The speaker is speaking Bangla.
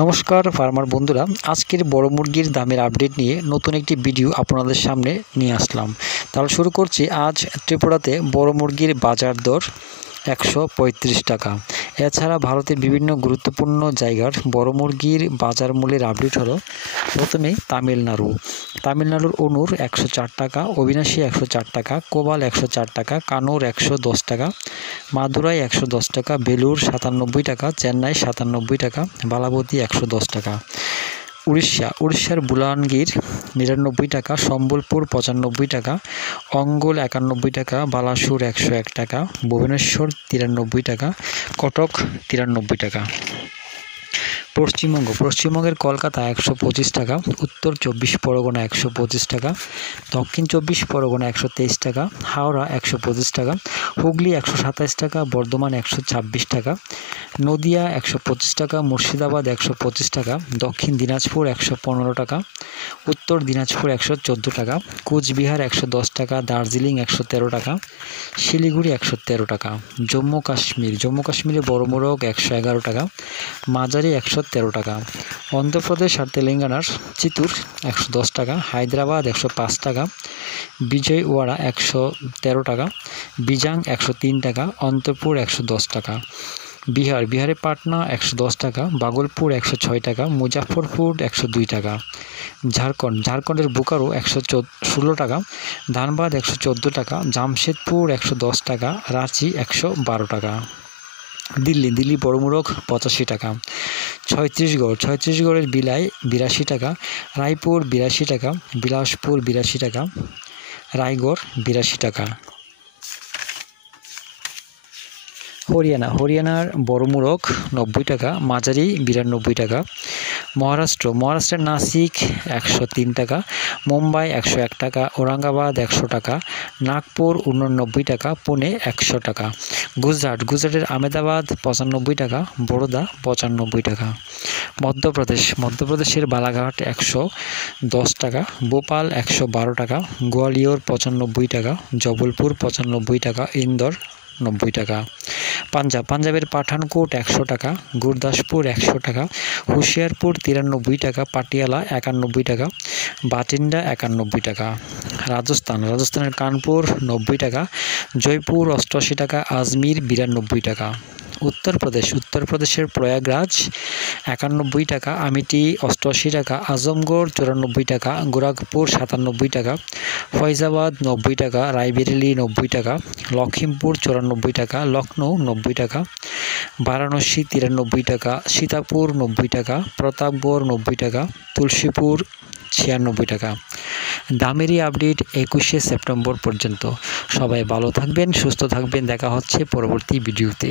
নমস্কার ফার্মার বন্ধুরা, আজকের বড় মুরগির দামের আপডেট নিয়ে নতুন একটি ভিডিও আপনাদের সামনে নিয়ে আসলাম। তাহলে শুরু করছি। আজ ত্রিপুরাতে বড় মুরগির বাজার দর 135 টাকা। এছাড়া ভারতের বিভিন্ন গুরুত্বপূর্ণ জায়গার বড় মুরগির বাজার মূল্যের আপডেট হলো। প্রথমে তামিলনাড়ুর অনুর 104 টাকা, অবিনাশী 104 টাকা, কোবাল 104 টাকা, কানুর 110 টাকা, মাদুরাই 110 টাকা, বেলুর 97 টাকা, চেন্নাই 97 টাকা, বালাবতী 110 টাকা। উড়িষ্যার বুলানগীর 99 টাকা, সম্বলপুর 95 টাকা, অঙ্গল 91 টাকা, বালাসুর 101 টাকা, ভুবনেশ্বর 93 টাকা, কটক 93 টাকা। পশ্চিমবঙ্গের কলকাতা 125 টাকা, উত্তর 24 পরগনা 125 টাকা, দক্ষিণ 24 পরগনা 123 টাকা, হাওড়া 125 টাকা, হুগলি 127 টাকা, বর্ধমান 126 টাকা, নদিয়া 125 টাকা, মুর্শিদাবাদ 125 টাকা, দক্ষিণ দিনাজপুর 115 টাকা, উত্তর দিনাজপুর 114 টাকা, কোচবিহার 110 টাকা, দার্জিলিং 113 টাকা, শিলিগুড়ি 113 টাকা। জম্মু কাশ্মীরে বড় মোরগ 111 টাকা, মাঝারি 113 টাকা। অন্ধ্রপ্রদেশ আর তেলেঙ্গানার চিত্তুর 110 টাকা, হায়দ্রাবাদ 105 টাকা, বিজয়ওয়াড়া 113 টাকা, বিজাং 103 টাকা, অন্তপুর 110 টাকা। বিহারে পাটনা 110 টাকা, বাগলপুর 106 টাকা, মুজাফরপুর 102 টাকা। ঝাড়খণ্ডের বোকারো 116 টাকা, ধানবাদ 114 টাকা, জামশেদপুর 110 টাকা, রাঁচি 112 টাকা। দিল্লি বড় মোরগ 85 টাকা। ছত্তিশগড়ের বিলাই 82 টাকা, রায়পুর 82 টাকা, বিলাসপুর 82 টাকা, রায়গড় 82 টাকা। হরিয়ানার বড় মোরগ 90 টাকা, মাঝারি 92 টাকা। মহারাষ্ট্রের নাসিক 103 টাকা, মুম্বাই 101 টাকা, ঔরঙ্গাবাদ 100 টাকা, নাগপুর 89 টাকা, পুনে 100 টাকা। গুজরাটের আহমেদাবাদ 95 টাকা, বরোদা 95 টাকা। মধ্যপ্রদেশের বালাঘাট 110 টাকা, ভোপাল 112 টাকা, গোয়ালিয়র 95 টাকা, জবলপুর 95 টাকা, ইন্দোর 90 টাকা। পাঞ্জাবের পাঠানকোট 100 টাকা, গুরদাসপুর 100 টাকা, হুশিয়ারপুর 93 টাকা, পাটিয়ালা 91 টাকা, বাটিন্ডা 91 টাকা। রাজস্থানের কানপুর 90 টাকা, জয়পুর 88 টাকা, আজমির 92 টাকা। উত্তরপ্রদেশের প্রয়াগরাজ 91 টাকা, আমিটি 88 টাকা, আজমগড় 94 টাকা, গোরখপুর 97 টাকা, ফৈজাবাদ 90 টাকা, রায়বেরেলি 90 টাকা, লখিমপুর 94 টাকা, লখনৌ 90 টাকা, বারাণসী 93 টাকা, সীতাপুর 90 টাকা, প্রতাপগড় 90 টাকা, তুলসীপুর 96 টাকা। দামেরই আপডেট 21শে সেপ্টেম্বর পর্যন্ত। সবাই ভালো থাকবেন, সুস্থ থাকবেন। দেখা হচ্ছে পরবর্তী ভিডিওতে।